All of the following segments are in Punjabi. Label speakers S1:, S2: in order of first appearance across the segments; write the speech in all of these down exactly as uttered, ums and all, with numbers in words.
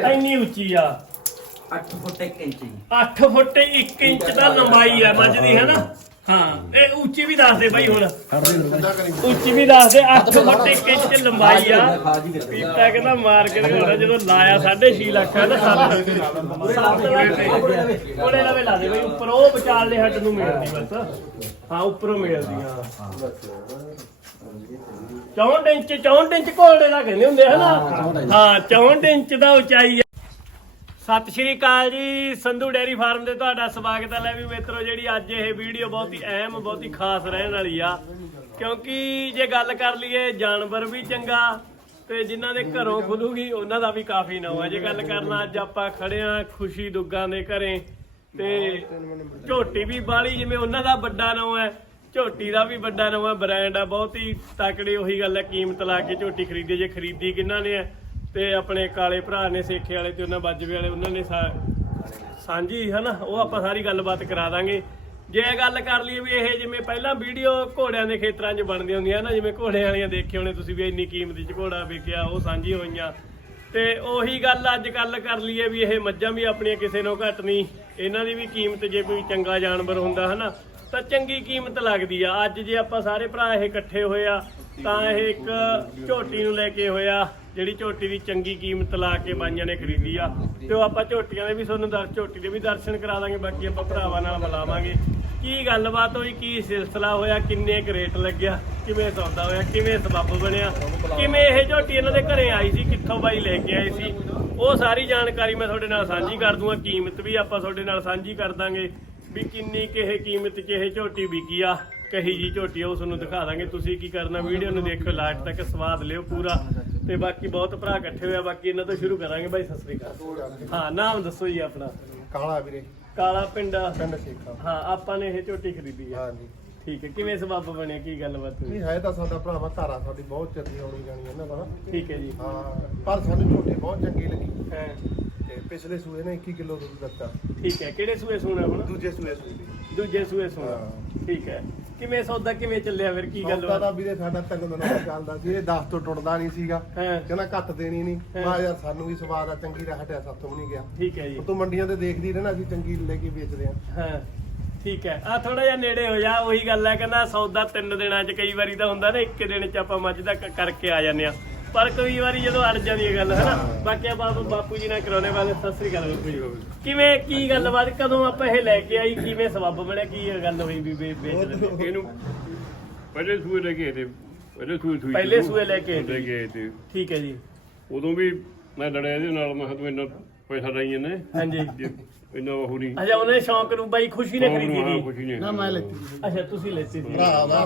S1: ਇੰਨੀ ਉੱਚੀ ਆ
S2: ਅੱਠ ਫੁੱਟ ਇੱਕ ਇੰਚ ਜੀ।
S1: ਅੱਠ ਫੁੱਟ ਇੱਕ ਇੰਚ ਦਾ ਲੰਬਾਈ ਆ ਮੱਝ ਦੀ ਹੈ ਨਾ। ਹਾਂ ਇਹ ਉੱਚੀ ਵੀ ਦੱਸ ਦੇ ਬਾਈ ਹੁਣ ਉੱਚੀ ਵੀ ਦੱਸ ਦੇ ਅੱਠ ਫੁੱਟ ਇੱਕ ਇੰਚ ਲੰਬਾਈ ਆ। ਪੀਤਾ ਕਹਿੰਦਾ ਮਾਰਕੀਟ ਘੋੜਾ ਜਦੋਂ ਲਾਇਆ ਸਾਢੇ ਛੇ ਲੱਖ ਆ ਨਾ ਸੱਤ ਸੱਤ ਲੱਖ ਕੋਲੇ ਲਵੇ ਲਾ ਦੇ ਬਾਈ ਉੱਪਰ ਉਹ ਵਿਚਾਲੇ ਹੱਡ ਨੂੰ ਮਿਲਦੀ ਬਸ। ਹਾਂ ਉੱਪਰੋਂ ਮਿਲਦੀ ਆ ਚੌਂਹਠ ਇੰਚ ਚੌਂਹਠ ਇੰਚ ਘੋੜੇ ਦਾ ਕਹਿੰਦੇ ਹੁੰਦੇ ਹਨਾ। ਹਾਂ ਚੌਂਹਠ ਇੰਚ ਦਾ ਉਚਾਈ ਆ। ਸਤਿ ਸ਼੍ਰੀ ਅਕਾਲ ਜੀ, ਸੰਧੂ ਡੇਅਰੀ ਫਾਰਮ ਤੇ ਤੁਹਾਡਾ ਸਵਾਗਤ ਹੈ। ਲੈ ਵੀ ਮਿੱਤਰੋ ਜਿਹੜੀ ਅੱਜ ਇਹ ਵੀਡੀਓ ਬਹੁਤ ਹੀ ਅਹਿਮ ਬਹੁਤ ਹੀ ਖਾਸ ਰਹਿਣ ਵਾਲੀ ਆ, ਕਿਉਂਕਿ ਜੇ ਗੱਲ ਕਰ ਲਈਏ ਜਾਨਵਰ ਵੀ ਚੰਗਾ ਤੇ ਜਿਨ੍ਹਾਂ ਦੇ ਘਰੋਂ ਖੁੱਲੂਗੀ ਉਹਨਾਂ ਦਾ ਵੀ ਕਾਫੀ ਨਾਮ ਹੈ। ਜੇ ਗੱਲ ਕਰਨਾ ਅੱਜ ਆਪਾਂ ਖੜੇ ਆ ਖੁਸ਼ੀ ਦੁੱਗਾ ਦੇ ਘਰੇ ਤੇ ਝੋਟੀ ਵੀ ਬਾਲੀ ਜਿਵੇਂ ਉਹਨਾਂ ਦਾ ਵੱਡਾ ਨਾਮ ਹੈ, ਝੋਟੀ ਦਾ ਵੀ ਵੱਡਾ ਨਾਮ ਹੈ, ਬ੍ਰਾਂਡ ਆ ਬਹੁਤ ਹੀ ਤਕੜੀ। ਉਹੀ ਗੱਲ ਹੈ ਕੀਮਤ ਲਾ ਕੇ ਝੋਟੀ ਖਰੀਦੀ, ਜੇ ਖਰੀਦੀ ਕਿਹਨਾਂ ਨੇ ਤੇ ਆਪਣੇ ਕਾਲੇ ਭਰਾ ਨੇ ਸੇਖੇ ਵਾਲੇ ਤੇ ਉਹਨਾਂ ਬਾਜਵੇ ਵਾਲੇ ਉਹਨਾਂ ਨੇ ਸਾਂਝੀ ਹੈ ਨਾ, ਉਹ ਆਪਾਂ ਸਾਰੀ ਗੱਲਬਾਤ ਕਰਾ ਦਾਂਗੇ। ਜੇ ਗੱਲ ਕਰ ਲਈਏ ਵੀ ਇਹ ਜਿਵੇਂ ਪਹਿਲਾਂ ਵੀਡੀਓ ਘੋੜਿਆਂ ਦੇ ਖੇਤਰਾਂ 'ਚ ਬਣਦੀਆਂ ਹੁੰਦੀਆਂ ਨਾ, ਜਿਵੇਂ ਘੋੜੇ ਵਾਲੀਆਂ ਦੇਖੇ ਹੋਣੇ ਤੁਸੀਂ ਵੀ ਇੰਨੀ ਕੀਮਤ 'ਚ ਘੋੜਾ ਵਿਕਿਆ, ਉਹ ਸਾਂਝੀ ਹੋਈਆਂ। ਤੇ ਉਹੀ ਗੱਲ ਅੱਜ ਕੱਲ ਕਰ ਲਈਏ ਵੀ ਇਹ ਮੱਝਾਂ ਵੀ ਆਪਣੀਆਂ ਕਿਸੇ ਨਾਲੋਂ ਘੱਟ ਨਹੀਂ, ਇਹਨਾਂ ਦੀ ਵੀ ਕੀਮਤ ਜੇ ਕੋਈ ਚੰਗਾ ਜਾਨਵਰ ਹੁੰਦਾ ਹੈ ਨਾ ਤਾਂ ਚੰਗੀ ਕੀਮਤ ਲੱਗਦੀ ਆ। ਅੱਜ ਜੇ ਆਪਾਂ ਸਾਰੇ ਭਰਾ ਇਹ ਇਕੱਠੇ ਹੋਏ ਆ ਤਾਂ ਇਹ ਇੱਕ ਝੋਟੀ ਨੂੰ ਲੈ ਕੇ ਹੋਇਆ, ਜਿਹੜੀ ਝੋਟੀ ਦੀ ਚੰਗੀ ਕੀਮਤ ਲਾ ਕੇ ਬਾਈਆਂ ਨੇ ਖਰੀਦੀ ਆ। ਤੇ ਉਹ ਆਪਾਂ ਝੋਟੀਆਂ ਦੇ ਵੀ ਤੁਹਾਨੂੰ ਦਰ ਝੋਟੀ ਦੇ ਵੀ ਦਰਸ਼ਨ ਕਰਾ ਦਾਂਗੇ, ਬਾਕੀ ਆਪਾਂ ਭਰਾਵਾਂ ਨਾਲ ਮਿਲਾਵਾਂਗੇ ਕੀ ਗੱਲਬਾਤ ਹੋਈ, ਕੀ ਸਿਲਸਿਲਾ ਹੋਇਆ, ਕਿੰਨੇ ਕੁ ਰੇਟ ਲੱਗਿਆ, ਕਿਵੇਂ ਸੌਦਾ ਹੋਇਆ, ਕਿਵੇਂ ਸਬੱਬ ਬਣਿਆ, ਕਿਵੇਂ ਇਹ ਝੋਟੀ ਇਹਨਾਂ ਦੇ ਘਰੇ ਆਈ ਸੀ, ਕਿੱਥੋਂ ਬਾਈ ਲੈ ਕੇ ਆਏ ਸੀ, ਉਹ ਸਾਰੀ ਜਾਣਕਾਰੀ ਮੈਂ ਤੁਹਾਡੇ ਨਾਲ ਸਾਂਝੀ ਕਰ ਦੂੰਗਾ। ਕੀਮਤ ਵੀ ਆਪਾਂ ਤੁਹਾਡੇ ਨਾਲ ਸਾਂਝੀ ਕਰ ਦਾਂਗੇ ਵੀ ਕਿੰਨੀ ਕਿਹੇ ਕੀਮਤ 'ਚ ਇਹ ਝੋਟੀ ਵਿਕੀ ਆ, ਕਹੀ ਜੀ ਝੋਟੀ ਉਹ ਤੁਹਾਨੂੰ ਦਿਖਾ ਦਾਂਗੇ। ਤੁਸੀਂ ਕੀ ਕਰਨਾ, ਵੀਡੀਓ ਨੂੰ ਦੇਖੋ ਲਾਸਟ ਤੱਕ, ਸਵਾਦ ਲਿਓ ਪੂਰਾ। ਤੇ ਬਾਕੀ ਬਹੁਤ ਭਰਾ ਇਕੱਠੇ ਹੋਇਆ, ਬਾਕੀ ਇਹਨਾਂ ਤੋਂ ਸ਼ੁਰੂ ਕਰਾਂਗੇ। ਬਾਈ ਸਤਿ ਸ੍ਰੀ ਅਕਾਲ। ਹਾਂ ਨਾਮ ਦੱਸੋ ਜੀ ਆਪਣਾ।
S3: ਕਾਲਾ ਵੀਰੇ,
S1: ਕਾਲਾ ਪਿੰਡ
S3: ਪਿੰਡ ਸੇਖਾ।
S1: ਹਾਂ ਆਪਾਂ ਨੇ ਇਹ ਝੋਟੀ ਖਰੀਦੀ ਆ।
S3: ਹਾਂਜੀ
S1: ਠੀਕ ਹੈ, ਕਿਵੇਂ ਸਬੱਬ ਬਣਿਆ, ਕੀ ਗੱਲਬਾਤ ਹੋਈ?
S3: ਨਹੀਂ ਹੈ ਤਾਂ ਸਾਡਾ ਭਰਾਵਾ ਧਾਰਾ ਸਾਡੀ ਬਹੁਤ ਚੱਲੀ ਆਉਣੀ ਜਾਣੀ ਇਹਨਾਂ ਦਾ।
S1: ਠੀਕ ਹੈ ਜੀ।
S3: ਹਾਂ ਪਰ ਸਾਨੂੰ ਝੋਟੀ ਬਹੁਤ ਚੰਗੀ ਲੱਗੀ
S1: ਹਾਂ
S3: ਤੇ ਪਿਛਲੇ ਸੂਏ ਨੇ ਇੱਕੀ ਕਿਲੋ ਦੁੱਧ ਦਿੱਤਾ।
S1: ਠੀਕ ਹੈ, ਕਿਹੜੇ ਸੂਏ ਸੂਣਾ ਹੁਣ?
S3: ਦੂਜੇ ਸੂਏ ਸੂਈ ਦੀ।
S1: ਦੂਜੇ ਸੂਏ ਸੂਣਾ। ਠੀਕ ਹੈ, ਕਿਵੇਂ ਸੌਦਾ ਕਿਵੇਂ ਚੱਲਿਆ ਫਿਰ, ਕੀ ਗੱਲ
S3: ਸੌਦਾ ਤਾਂ ਵੀਰੇ ਸਾਡਾ ਤੰਗ ਦਿਨੋਂ ਚੱਲਦਾ ਸੀ, ਇਹ ਦਸ ਤੋਂ ਟੁੱਟਦਾ ਨਹੀਂ ਸੀਗਾ।
S1: ਹਾਂ
S3: ਕਹਿੰਦਾ ਘੱਟ ਦੇਣੀ ਨਹੀਂ, ਮੈਂ ਯਾਰ ਸਾਨੂੰ ਵੀ ਸਵਾਦ ਆ, ਚੰਗੀ ਦਾ ਹਟਿਆ ਸਾਥੋਂ ਵੀ ਨਹੀਂ ਗਿਆ।
S1: ਠੀਕ ਹੈ ਜੀ।
S3: ਤੂੰ ਮੰਡੀਆਂ ਤੇ ਦੇਖਦੀ ਰਹਿਣਾ, ਅਸੀਂ ਚੰਗੀ ਲੈ ਕੇ ਵੇਚਦੇ ਆ।
S1: ਹਾਂ ਠੀਕ ਹੈ, ਆ ਥੋੜਾ ਜਿਹਾ ਨੇੜੇ ਹੋ ਜਾ। ਉਹੀ ਗੱਲ ਹੈ, ਕਹਿੰਦਾ ਸੌਦਾ ਤਿੰਨ ਦਿਨਾਂ 'ਚ ਕਈ ਵਾਰੀ ਤਾਂ ਹੁੰਦਾ ਨਾ, ਇੱਕ ਦਿਨ 'ਚ ਆਪਾਂ ਮੱਝ ਦਾ ਕਰਕੇ ਆ ਜਾਂਦੇ ਆ, ਪਰ ਕਈ ਵਾਰੀ ਜਦੋਂ ਅੜ ਜਾਂਦੀ ਹੈ ਗੱਲ ਹੈ ਨਾ। ਬਾਕੀ ਆਪਾਂ ਬਾਪੂ ਜੀ ਨਾਲ ਕਰਾਉਣੇ ਵਾਲੇ। ਸਤਿ ਸ੍ਰੀ ਅਕਾਲ ਬਾਪੂ ਜੀ। ਕਿਵੇਂ ਕੀ ਗੱਲਬਾਤ, ਕਦੋਂ ਆਪਾਂ ਇਹ ਲੈ ਕੇ ਆਈ, ਕਿਵੇਂ ਸਬੱਬ ਬਣਿਆ, ਕੀ ਗੱਲ ਹੋਈ ਵੀ ਵੇਚ ਲੈਂਦੇ ਇਹਨੂੰ?
S4: ਪਹਿਲੇ ਸੂਏ ਲੈ ਕੇ ਆਏ ਤੇ ਪਹਿਲੇ ਸੂਏ ਸੂਈ
S1: ਪਹਿਲੇ ਸੂਏ ਲੈ ਕੇ
S4: ਲੈ ਕੇ ਆਏ ਤੇ
S1: ਠੀਕ ਹੈ ਜੀ।
S4: ਉਦੋਂ ਵੀ ਮੈਂ ਲੜਿਆ ਇਹਦੇ ਨਾਲ, ਮੈਂ ਕਿਹਾ ਤੂੰ ਇੰਨਾ ਪੈਸਾ ਲਾਈ ਜਾਂਦਾ
S1: ਹਾਂਜੀ
S4: ਇੰਨਾ ਉਹ ਨਹੀਂ।
S1: ਅੱਛਾ ਉਹਨੇ ਸ਼ੌਂਕ ਨੂੰ ਬਾਈ ਖੁਸ਼ੀ ਨੇ ਖਰੀਦੀ ਸੀ।
S4: ਖੁਸ਼ੀ ਨੇ
S3: ਨਾ ਮੈਂ ਲੈਤੀ
S1: ਅੱਛਾ ਤੁਸੀਂ ਲੈਤੀ ਸੀ।
S3: ਭਰਾ ਦਾ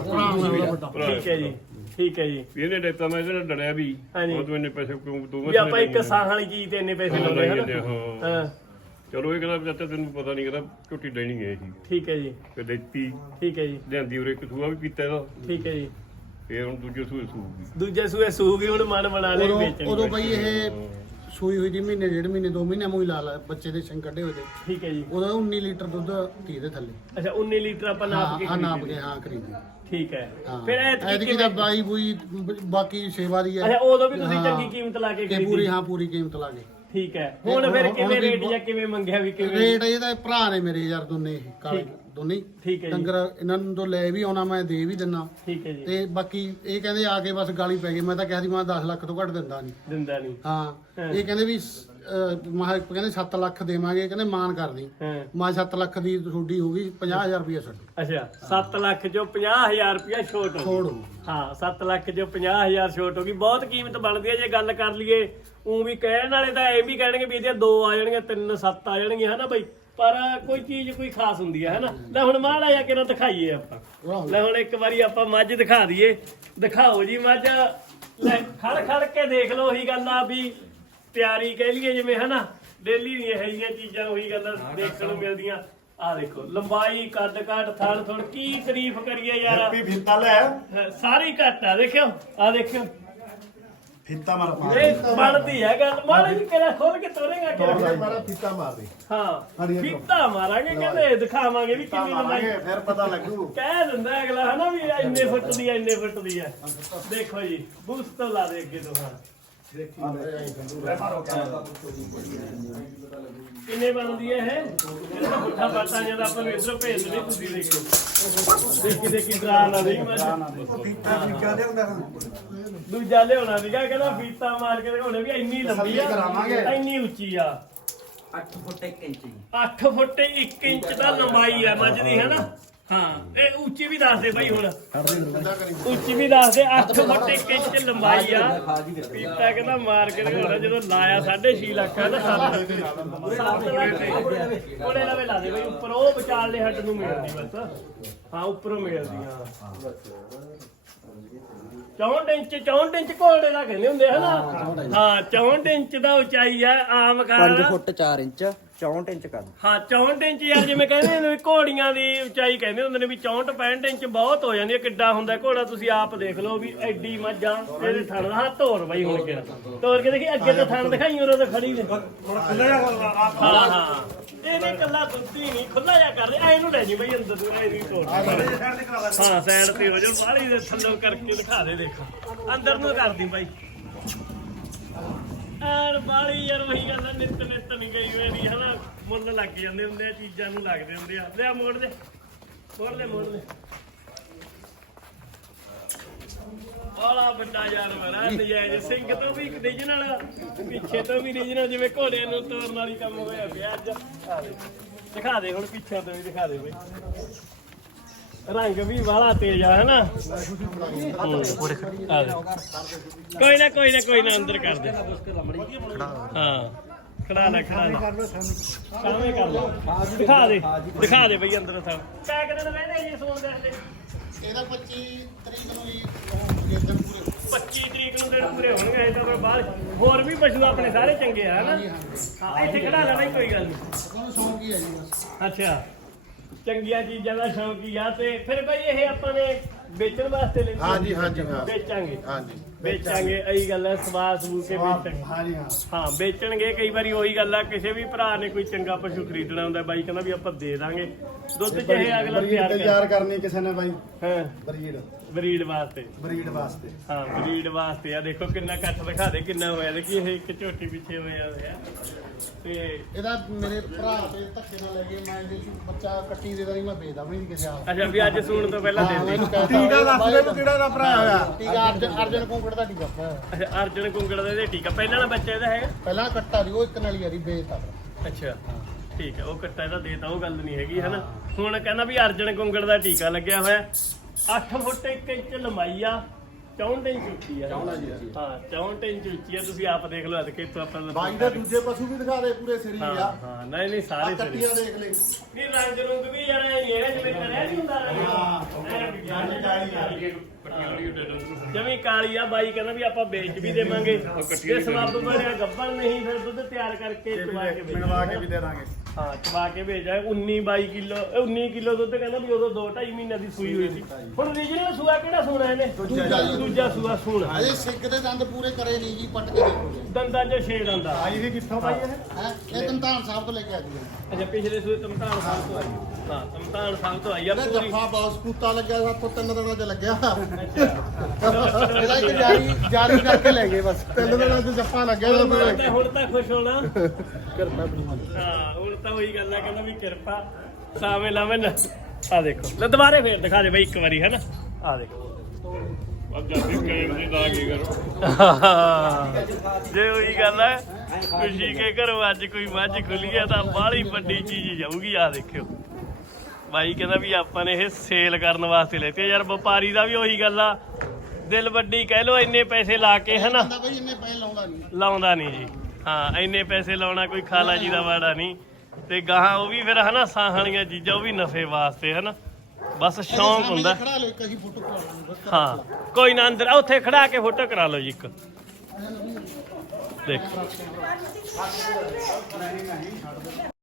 S1: ਠੀਕ ਹੈ ਜੀ, ਠੀਕ ਹੈ ਜੀ।
S4: ਇਹਨੇ ਲੈਤਾ, ਮੈਂ ਇਹਦੇ ਨਾਲ ਲੜਿਆ ਵੀ
S1: ਹਾਂਜੀ।
S4: ਤੂੰ ਇੰਨੇ ਪੈਸੇ ਕਿਉਂ ਤੂੰ
S1: ਵੀ ਆਪਾਂ ਇੱਕ ਸਾਹ ਵਾਲੀ ਚੀਜ਼ ਤੇ ਇੰਨੇ ਪੈਸੇ ਲਾਉਂਦੇ ਹਾਂ ਨਾ। ਹਾਂ
S4: ਚਲੋ ਇਹ ਕਹਿੰਦਾ ਚਾਚਾ ਤੈਨੂੰ ਪਤਾ ਨਹੀਂ, ਕਹਿੰਦਾ ਝੋਟੀ ਲੈਣੀ ਹੈ ਇਹ।
S1: ਠੀਕ ਹੈ ਜੀ,
S4: ਤੇ ਲੈਤੀ,
S1: ਠੀਕ ਹੈ ਜੀ,
S4: ਲਿਆਂਦੀ ਉਰੇ ਇੱਕ ਸੂਆ ਵੀ ਪੀਤਾ ਇਹਦਾ,
S1: ਠੀਕ ਹੈ ਜੀ।
S4: ਫੇਰ ਹੁਣ ਦੂਜੇ ਸੂਏ ਸੂਗੀ।
S1: ਦੂਜੇ ਸੂਏ ਸੂਗੀ, ਹੁਣ ਮਨ ਬਣਾ ਲੈ ਵੇਚਣੀ।
S5: ਉਦੋਂ ਬਈ ਇਹ ਸੂਈ ਹੋਈ ਦੀ ਮਹੀਨੇ ਡੇਢ ਮਹੀਨੇ ਦੋ ਮਹੀਨੇ ਮੂੰਹ ਲਾ ਲਾ ਬੱਚੇ ਦੇ ਸਿੰਘ ਕੱਢੇ ਹੋਏ ਤੇ
S1: ਠੀਕ ਹੈ ਜੀ।
S5: ਉਹਦਾ ਉੱਨੀ ਲੀਟਰ ਦੁੱਧ ਤੀਹ ਦੇ ਥੱਲੇ।
S1: ਅੱਛਾ ਉੱਨੀ ਲੀਟਰ ਆਪਾਂ ਨਾਪ ਕੇ
S5: ਹਾਂ ਨਾਪ
S1: ਖਰੀਦੀ।
S5: ਕੇ ਹਾਂ ਖਰੀਦੀ।
S1: ਠੀਕ ਹੈ,
S5: ਹਾਂ
S1: ਫਿਰ
S5: ਐਤਕੀ
S1: ਐਤਕੀ
S5: ਦਾ ਬਾਈ ਬੂਈ ਬ- ਬਾਕੀ ਸੇਵਾ ਦੀ ਹੈ।
S1: ਅੱਛਾ ਉਦੋਂ ਵੀ ਤੁਸੀਂ
S5: ਹਾਂ।
S1: ਚੰਗੀ ਕੀਮਤ ਲਾ ਕੇ
S5: ਤੇ
S1: ਖਰੀਦੀ।
S5: ਪੂਰੀ ਹਾਂ ਪੂਰੀ ਕੀਮਤ ਲਾ ਕੇ।
S1: ਠੀਕ ਹੈ, ਹੁਣ ਫਿਰ
S5: ਹੁਣ
S1: ਕਿਵੇਂ
S5: ਵੀ
S1: ਰੇਟ
S5: ਬਹੁਤ-
S1: ਜਾਂ ਕਿਵੇਂ ਮੰਗਿਆ ਵੀ ਕਿਵੇਂ?
S5: ਰੇਟ ਇਹਦਾ ਭਰਾ ਨੇ ਮੇਰੇ ਯਾਰ ਦੋਨੇ ਇਹ ਕਾਲੇ
S1: ਠੀਕ।
S5: ਦੋਨੇ ਹੀ।
S1: ਠੀਕ ਹੈ ਜੀ।
S5: ਡੰਗਰ ਇਹਨਾਂ ਨੂੰ ਤੋਂ ਲੈ ਵੀ ਆਉਣਾ, ਮੈਂ ਦੇ ਵੀ ਦਿੰਨਾ।
S1: ਠੀਕ ਹੈ ਜੀ।
S5: ਤੇ ਬਾਕੀ ਇਹ ਕਹਿੰਦੇ ਆ ਕੇ ਬਸ ਗਾਲੀ ਪੈ ਗਈ, ਮੈਂ ਤਾਂ ਕਿਹਾ ਸੀ ਮੈਂ ਦਸ ਲੱਖ ਤੋਂ ਘੱਟ ਦਿੰਦਾ ਨਹੀਂ।
S1: ਦਿੰਦਾ ਨਹੀਂ।
S5: ਹਾਂ ਇਹ ਕਹਿੰਦੇ ਵੀ ਅਹ, ਮੈਂ ਕਹਿੰਦੇ ਸੱਤ ਲੱਖ ਦੇਵਾਂਗੇ, ਕਹਿੰਦੇ ਮਾਨ ਕਰਦੀ।
S1: ਹਾਂ
S5: ਮੈਂ ਸੱਤ ਲੱਖ ਦੀ ਤੁਹਾਡੀ ਹੋ ਗਈ, ਪੰਜਾਹ ਹਜ਼ਾਰ ਰੁਪਇਆ ਛੱਡੋ।
S1: ਅੱਛਾ ਸੱਤ ਲੱਖ ਚੋਂ ਪੰਜਾਹ ਹਜ਼ਾਰ ਰੁਪਇਆ ਛੋਟ ਹੋ
S5: ਛੋੜ
S1: ਗਈ। ਹਾਂ ਸੱਤ ਲੱਖ ਚੋਂ ਪੰਜਾਹ ਹਜ਼ਾਰ ਛੋਟ ਹੋ ਗਈ। ਬਹੁਤ ਕੀਮਤ ਬਣਦੀ ਹੈ ਜੇ ਗੱਲ ਕਰ ਲਈਏ। ਉਹ ਵੀ ਕਹਿਣ ਵਾਲੇ ਤਾਂ ਇਹ ਵੀ ਕਹਿਣਗੇ ਵੀ ਇਹਦੀਆਂ ਦੋ ਆ ਜਾਣਗੀਆਂ, ਤਿੰਨ ਸੱਤ ਆ ਜਾਣਗੀਆਂ ਹਨਾ ਬਈ, ਪਰ ਕੋਈ ਚੀਜ਼ ਕੋਈ ਖਾਸ ਹੁੰਦੀ ਹੈ ਹਨਾ। ਲੈ ਹੁਣ ਮਾੜਾ ਜਿਹਾ ਕਿਹਨਾਂ ਦਿਖਾਈਏ ਆਪਾਂ। ਲੈ ਹੁਣ ਇੱਕ ਵਾਰੀ ਆਪਾਂ ਮੱਝ ਦਿਖਾ ਦਈਏ। ਦਿਖਾਓ ਜੀ ਮੱਝ। ਲੈ ਖੜ ਖੜ ਕੇ ਦੇਖ ਲਓ। ਉਹੀ ਗੱਲ ਆ ਵੀ ਤਿਆਰੀ ਕਹਿ ਲਈਏ ਜਿਵੇਂ ਹਨਾ, ਡੇਲੀ ਦੀਆਂ ਇਹੋ ਜਿਹੀਆਂ ਚੀਜ਼ਾਂ ਉਹੀ ਗੱਲਾਂ ਦੇਖਣ ਨੂੰ ਮਿਲਦੀਆਂ। ਆ ਦੇਖੋ ਲੰਬਾਈ, ਕੱਦ ਕਾਠ, ਥਣ ਥਣ, ਕੀ ਤਾਰੀਫ ਕਰੀਏ ਯਾਰ।
S6: ਫਿੱਤਾ ਲੈ
S1: ਸਾਰੀ ਘੱਟ ਆ। ਦੇਖਿਓ ਆ ਦੇਖਿਓ
S6: ਫਿੱਤਾ ਮਾਰ ਪਾ
S1: ਇਹ ਬਣਦੀ ਹੈ ਗੱਲ। ਮਾੜਾ ਜੀ ਕਿਹੜਾ ਖੋਲ ਕੇ ਤੋਰੇਗਾ ਕਿਹੜਾ?
S3: ਮਾਰਾ ਫੀਤਾ ਮਾਰ ਦੇ।
S1: ਹਾਂ ਫੀਤਾ ਮਾਰਾਂਗੇ, ਕਹਿੰਦੇ ਦਿਖਾਵਾਂਗੇ ਵੀ ਕਿੰਨੀ ਲੰਬਾਈ।
S6: ਫਿਰ ਪਤਾ ਲੱਗੂ।
S1: ਕਹਿ ਦਿੰਦਾ ਅਗਲਾ ਹਨਾ ਵੀ ਇੰਨੇ ਫੁੱਟ ਦੀ ਆ, ਇੰਨੇ ਫੁੱਟ ਦੀ ਆ। ਦੇਖੋ ਜੀ ਬੂਸ ਤੋਂ ਲਾ ਦੇ ਅੱਗੇ ਤੋਂ। ਹਾਂ ਕਿੰਨੇ ਬਣਦੀ ਹੈ ਇਹ ਪੁੱਠਾ ਪਾਟਾ ਜਦ ਆਪਾਂ ਨੂੰ ਇਧਰੋਂ ਭੇਜ ਦੇ ਤੁਸੀਂ ਦੇਖੋ ਦੇਖੀ ਦੇਖੀ ਡਰਾ ਨਾ ਦੇਖ ਮੈਂ ਦੂਜਾ ਲਿਆਉਣਾ ਸੀਗਾ ਕਹਿੰਦਾ ਫੀਤਾ ਮਾਰ ਕੇ ਦਿਖਾਉਣੇ ਵੀ ਇੰਨੀ ਲੰਬੀ ਆ ਇੰਨੀ ਉੱਚੀ ਆ
S2: ਅੱਠ ਫੁੱਟ ਇੱਕ ਇੰਚ ਜੀ
S1: ਅੱਠ ਫੁੱਟ ਇੱਕ ਇੰਚ ਦਾ ਲੰਬਾਈ ਆ ਮੱਝ ਦੀ ਹੈ ਨਾ ਹਾਂ ਇਹ ਉੱਚੀ ਵੀ ਦੱਸ ਦੇ ਬਾਈ ਹੁਣ ਉੱਚੀ ਵੀ ਦੱਸ ਦੇ ਅੱਠ ਫੁੱਟ ਇੱਕ ਇੰਚ ਲੰਬਾਈ ਆ ਪੀਤਾ ਕਹਿੰਦਾ ਮਾਰ ਕੇ ਦਿਖਾਉਣਾ ਜਦੋਂ ਲਾਇਆ ਸਾਢੇ ਛੇ ਲੱਖ ਆ ਨਾ ਸੱਤ ਸੱਤ ਲੱਖ ਕੋਲੇ ਲਵੇ ਲਾ ਦੇ ਬਾਈ ਉੱਪਰ ਉਹ ਵਿਚਾਲੇ ਹੱਡ ਨੂੰ ਮਿਲਦੀ ਬਸ ਹਾਂ ਉੱਪਰੋਂ ਮਿਲਦੀਆਂ ਚੌਂਹਠ ਇੰਚ ਚੌਂਹਠ ਇੰਚ ਘੋੜੇ ਦਾ ਕਹਿੰਦੇ ਹੁੰਦੇ ਹਨਾ ਹਾਂ ਚੌਂਹਠ ਇੰਚ ਦਾ ਉਚਾਈ ਆ ਆਮ ਕਾਰ
S2: ਪੰਜ ਫੁੱਟ ਚਾਰ ਇੰਚ ਚੌਂਹਠ ਇੰਚ ਕਰ
S1: ਹਾਂ ਚੌਂਹਠ ਇੰਚ ਯਾਰ ਜਿਵੇਂ ਕਹਿੰਦੇ ਨੇ ਵੀ ਘੋੜੀਆਂ ਦੀ ਉਚਾਈ ਕਹਿੰਦੇ ਹੁੰਦੇ ਨੇ ਵੀ ਚੌਂਹਠ ਪੈਂਹਠ ਇੰਚ ਬਹੁਤ ਹੋ ਜਾਂਦੀ ਹੈ ਕਿੱਡਾ ਹੁੰਦਾ ਘੋੜਾ ਤੁਸੀਂ ਆਪ ਦੇਖ ਲਓ ਵੀ ਐਡੀ ਮੱਝਾਂ ਇਹਦੇ ਥਣ ਹਾਂ ਤੋਰ ਬਾਈ ਹੁਣ ਕੇ ਤੋਰ ਕੇ ਦੇਖੀ ਅੱਗੇ ਤਾਂ ਥਣ ਦਿਖਾਈ ਉਰੇ ਤਾਂ ਖੜੀ ਨੇ ਹਾਂ ਹਾਂ ਇਹਨੇ ਕੱਲਾ ਦੁੱਧੀ ਨਹੀਂ ਖੁੱਲਾ ਜਾ ਕਰ ਰਿਹਾ ਇਹਨੂੰ ਲੈ ਜੀ ਬਾਈ ਅੰਦਰ ਤੂੰ ਇਹਦੀ ਤੋੜ ਹਾਂ ਸਾਈਡ ਤੇ ਹੋ ਜਾ ਬਾਹਲੀ ਦੇ ਥੱਲੋਂ ਕਰਕੇ ਦਿਖਾ ਦੇ ਦੇਖੋ ਅੰਦਰ ਨੂੰ ਕਰਦੀ ਬਾਈ ਐਨ ਬਾਲੀ ਯਾਰ ਵਹੀ ਗੱਲ ਨਿੱਤ ਨਿੱਤ ਨਹੀਂ ਗਈ ਹੋਈ ਨਹੀਂ ਹਨਾ ਮੁੱਲ ਲੱਗ ਜਾਂਦੇ ਹੁੰਦੇ ਆ ਚੀਜ਼ਾਂ ਨੂੰ ਲੱਗਦੇ ਹੁੰਦੇ ਆ ਲਿਆ ਮੋੜ ਦੇ ਮੋੜ ਲੈ ਮੋੜ ਲੈ ਬਾਲਾ ਵੱਡਾ ਜਾਨਵਰ ਆ ਨਜਾਇਜ਼ ਸਿੰਘ ਤੋਂ ਵੀ ਰੀਜਨਲ ਪਿੱਛੇ ਤੋਂ ਵੀ ਰੀਜਨਲ ਜਿਵੇਂ ਘੋੜਿਆਂ ਨੂੰ ਤੋਰਨ ਵਾਲੀ ਕੰਮ ਹੋਇਆ ਪਿਆ ਅੱਜ ਦਿਖਾ ਦੇ ਹੁਣ ਪਿੱਛੇ ਤੋਂ ਵੀ ਦਿਖਾ ਦੇ ਬਈ ਰੰਗ ਵੀ ਵਾਲਾ ਤੇਜ਼ ਆ ਹਨਾ ਕੋਈ ਨਾ ਕੋਈ ਨਾ ਕੋਈ ਨਾ ਅੰਦਰ ਕਰ ਦੇ ਹਾਂ ਖੜਾ ਲੈ ਖੜਾ ਲੈ ਸਾਹਮਣੇ ਕਰ ਲੈ ਦਿਖਾ ਦੇ ਦਿਖਾ ਦੇ ਬਈ ਅੰਦਰ ਸਭ ਪੈਕ ਦਿਨ ਬਹਿਨੇ ਜੀ ਸੋਨ ਦੇ
S5: ਇਹਦਾ ਪੱਚੀ ਤਰੀਕ ਨੂੰ ਹੀ ਦਿਨ ਪੂਰੇ
S1: ਪੱਚੀ ਤਰੀਕ ਨੂੰ ਦਿਨ ਪੂਰੇ ਹੋਣਗੇ ਇਹ ਤਾਂ ਬਾਅਦ ਹੋਰ ਵੀ ਪਸ਼ੂ ਆਪਣੇ ਸਾਰੇ ਚੰਗੇ ਆ ਹਨਾ ਹਾਂ ਇੱਥੇ ਖੜਾ ਲੈ ਬਈ ਕੋਈ ਗੱਲ ਨਹੀਂ
S5: ਸਾਨੂੰ ਸ਼ੌਂਕ ਹੀ ਹੈ ਜੀ ਬਸ
S1: ਅੱਛਾ ਚੰਗੀਆਂ ਚੀਜ਼ਾਂ ਦਾ ਸ਼ੌਂਕੀ ਆ ਤੇ ਫਿਰ ਬਈ ਇਹ ਆਪਾਂ ਨੇ ਵੇਚਣ ਵਾਸਤੇ ਲੈਂਦੇ
S3: ਹਾਂਜੀ ਹਾਂਜੀ ਹਾਂ
S1: ਵੇਚਾਂਗੇ
S3: ਹਾਂਜੀ
S1: ਵੇਚਾਂਗੇ ਇਹੀ ਗੱਲ ਹੈ ਸਵਾਦ ਸਵੂ ਕੇ ਵੇਚਾਂਗੇ
S5: ਹਾਂਜੀ ਹਾਂ
S1: ਹਾਂ ਵੇਚਣਗੇ ਕਈ ਵਾਰੀ ਉਹੀ ਗੱਲ ਆ ਕਿਸੇ ਵੀ ਭਰਾ ਨੇ ਕੋਈ ਚੰਗਾ ਪਸ਼ੂ ਖਰੀਦਣਾ ਹੁੰਦਾ ਬਾਈ ਕਹਿੰਦਾ ਵੀ ਆਪਾਂ ਦੇ ਦਾਂਗੇ ਦੁੱਧ ਚ ਇਹ ਅਗਲਾ
S6: ਬਰੀਡ
S1: ਤਿਆਰ ਕਰ
S6: ਤਿਆਰ ਕਰਨੀ ਕਿਸੇ ਨੇ ਬਾਈ
S1: ਹਾਂ
S6: ਬਰੀਡ
S1: ਬਰੀਡ ਵਾਸਤੇ
S6: ਬਰੀਡ ਵਾਸਤੇ
S1: ਹਾਂ ਬਰੀਡ ਵਾਸਤੇ ਆ ਦੇਖੋ ਕਿੰਨਾ ਕੱਟ ਦਿਖਾ ਦੇ ਕਿੰਨਾ ਹੋਇਆ ਦੇਖੀ ਇਹ ਇੱਕ ਝੋਟੀ ਪਿੱਛੇ ਹੋਇਆ ਹੋਇਆ ਤੇ
S5: ਇਹਦਾ ਮੇਰੇ ਭਰਾ ਤੇ ਧੱਕੇ ਨਾਲ ਲੈ ਕੇ ਮੈਂ ਇਹਦੇ ਬੱਚਾ ਕੱਟੀ ਦੇ ਨਹੀਂ ਮੈਂ ਵੇਚਦਾ ਵੀ ਨਹੀਂ ਕਿਸੇ ਆ
S1: ਅੱਛਾ ਵੀ ਅੱਜ ਸੂਣ ਤੋਂ ਪਹਿਲਾਂ ਦੇ ਦੇ
S6: ਟੀਕਾ ਦੱਸ ਦੇ ਤੂੰ ਕਿਹੜਾ ਦਾ ਭਰਾ ਹੋਇਆ
S5: ਟੀਕਾ ਅਰਜਨ ਅਰਜਨ ਕੋਂਕੜ ਦਾ ਟੀਕਾ ਪਾਇਆ।
S1: ਅੱਛਾ ਅਰਜਨ ਕੁੰਗੜ ਦਾ ਇਹਦੇ ਟੀਕਾ ਪਹਿਲਾਂ ਵਾਲਾ ਬੱਚਾ ਇਹਦਾ ਹੈਗਾ
S5: ਪਹਿਲਾਂ ਕੱਟਾ ਦੀ ਉਹ ਇੱਕ ਨਾਲੀ ਯਾਰੀ ਵੇਚਦਾ
S1: ਅੱਛਾ ਠੀਕ ਹੈ ਉਹ ਕੱਟਾ ਇਹਦਾ ਦੇਤਾ ਉਹ ਗੱਲ ਨਹੀਂ ਹੈਗੀ ਹਨਾ ਹੁਣ ਕਹਿੰਦਾ ਵੀ ਅਰਜਨ ਕੁੰਗੜ ਦਾ ਟੀਕਾ ਲੱਗਿਆ ਹੋਇਆ ਅੱਠ ਫੁੱਟ ਇੱਕ ਇੰਚ ਲੰਬਾਈ ਆ ਚੌਂਹਠ ਇੰਚ ਉੱਚੀ ਆ ਹਾਂ ਚੌਂਹਠ ਇੰਚ ਉੱਚੀ ਆ ਤੁਸੀਂ ਆਪ ਦੇਖ ਲਓ ਅਦਕੇ ਤੋਂ ਆਪਾਂ
S6: ਬਾਈ ਦੇ ਦੂਜੇ ਪਸ਼ੂ ਵੀ ਦਿਖਾ ਦੇ ਪੂਰੇ ਸਰੀਰ
S1: ਹਾਂ
S6: ਆ
S1: ਹਾਂ ਨਹੀਂ ਨਹੀਂ ਸਾਰੇ ਸਰੀ
S6: ਕੱਟੀਆਂ ਦੇਖ ਲੈ
S1: ਨਹੀਂ ਰੰਗ ਰੁੰਗ ਵੀ ਯਾਰ ਇਹ ਹੈ ਜਿਵੇਂ ਕਰਿਆ ਨਹੀਂ ਹੁੰਦਾ ਜਮੀ ਕਾਲੀ ਆ ਬਾਈ ਕਹਿੰਦਾ ਵੀ ਆਪਾਂ ਵੇਚ ਵੀ ਦੇਵਾਂਗੇ ਜੇ ਸਮਾਪ ਬਣਿਆ ਗੱਬਰ ਨਹੀਂ ਫਿਰ ਦੁੱਧ ਤਿਆਰ ਕਰਕੇ ਚਵਾ ਕੇ
S6: ਮਿਲਵਾ ਕੇ ਵੀ ਦੇ ਦਾਂਗੇ
S1: ਹਾਂ ਚਵਾ ਕੇ ਭੇਜਿਆ ਉੱਨੀ ਬਾਈ ਕਿਲੋ ਉੱਨੀ ਕਿਲੋ ਦੁੱਧ ਕਹਿੰਦਾ ਵੀ ਉਦੋਂ ਦੋ ਢਾਈ ਮਹੀਨਿਆਂ ਦੀ ਸੂਈ ਹੋਈ ਸੀ ਹੁਣ ਰੀਜਨਲ ਸੂਆ ਕਿਹੜਾ ਸੂਣਾ ਇਹਨੇ ਦੂਜਾ ਸੂਆ ਸੂਣਾ
S5: ਅਜੇ ਸਿੱਕ ਦੇ ਦੰਦ ਪੂਰੇ ਕਰੇ ਨਹੀਂ ਜੀ ਪੱਟ ਕੇ ਦੇਖੋ ਜੀ
S1: ਦੰਦਾਂ 'ਚ ਛੇ ਦੰਦਾ
S6: ਆਈ ਵੀ ਕਿੱਥੋਂ ਬਾਈ ਇਹ
S5: ਹੈ ਇਹ ਤਨਤਾਨ ਸਾਹਿਬ ਤੋਂ ਲੈ ਕੇ ਆ ਜੀ
S1: ਅੱਛਾ ਪਿਛਲੇ ਸੂਏ ਤਮਤਾਨ ਸਾਹਿਬ ਤੋਂ ਆਈ ਹਾਂ ਤਮਤਾਨ ਸਾਹਿਬ ਤੋਂ ਆਈ ਆ
S5: ਇਹਦਾ
S1: ਪੂਰੀ
S5: ਜੱਫਾ ਬਾਸ ਕੁੱਤਾ ਲੱਗਿਆ ਸਾਤੋਂ ਤਿੰਨ ਦਿਨਾਂ 'ਚ ਲੱਗਿਆ
S1: ਅੱਛਾ
S5: ਇਹਦਾ ਇੱਕ ਜਾਰੀ ਜਾਰੀ ਕਰਕੇ ਲੈ ਗਏ ਬਸ ਤਿੰਨ ਦਿਨਾਂ 'ਚ ਜੱਫਾ ਲੱਗਿਆ ਇਹਦਾ
S1: ਤੇ ਹੁਣ ਤਾਂ ਖੁਸ਼ ਹੋਣਾ
S5: ਕਰਨਾ ਪਈ
S1: ਹਾਂ ਹੁਣ ਤਾਂ ਉਹੀ ਗੱਲ ਆ ਕਹਿੰਦਾ ਵੀ ਕਿਰਪਾ ਸਾਵੇਂ ਲਾਵੇਂ ਨਾ ਆ ਦੇਖੋ ਲੈ ਦੁਬਾਰੇ ਫੇਰ ਦਿਖਾ ਦੇ ਬਈ ਇੱਕ ਵਾਰੀ ਹੈ ਨਾ ਆ ਦੇਖੋ
S4: ਅੱਜ ਅਸੀਂ ਕੇਮ ਦੀ ਦਾ ਕੀ ਕਰੋ
S1: ਜੇ ਉਹੀ ਗੱਲ ਹੈ ਖੁਸ਼ੀ ਕੇ ਘਰੋਂ ਅੱਜ ਕੋਈ ਮੱਝ ਖੁੱਲੀ ਹੈ ਤਾਂ ਬਾਹਲੀ ਵੱਡੀ ਚੀਜ਼ ਜਾਊਗੀ ਆ ਦੇਖਿਓ ਬਾਈ ਕਹਿੰਦਾ ਵੀ ਆਪਾਂ ਨੇ ਇਹ ਸੇਲ ਕਰਨ ਵਾਸਤੇ ਲੈਤੇ ਯਾਰ ਵਪਾਰੀ ਦਾ ਵੀ ਉਹੀ ਗੱਲ ਆ ਦਿਲ ਵੱਡੀ ਕਹਿ ਲੋ ਇੰਨੇ ਪੈਸੇ ਲਾ ਕੇ ਹਨਾ
S5: ਬਈ ਇੰਨੇ ਪੈਸੇ ਲਾਉਂਦਾ ਨਹੀਂ
S1: ਲਾਉਂਦਾ ਨਹੀਂ ਜੀ ਹਾਂ ਇੰਨੇ ਪੈਸੇ ਲਾਉਣਾ ਕੋਈ ਖਾਲਾ ਜੀ ਦਾ ਵਾੜਾ ਨਹੀਂ ਤੇ ਗਾਹਾਂ ਉਹ ਵੀ ਫਿਰ ਹਨਾ ਸਾਹਾਂ ਵਾਲੀਆਂ ਚੀਜ਼ਾਂ ਉਹ ਵੀ ਨਫੇ ਵਾਸਤੇ ਹਨਾ ਬਸ ਸ਼ੌਂਕ ਹੁੰਦਾ
S5: ਖੜਾ ਲਓ ਇੱਕ ਅਸੀਂ ਫੋਟੋ ਕਰਾ ਲਵਾਂਗੇ
S1: ਹਾਂ ਕੋਈ ਨਾ ਅੰਦਰ ਉੱਥੇ ਖੜਾ ਕੇ ਫੋਟੋ ਕਰਾ ਲਓ ਜੀ ਇੱਕ ਦੇਖ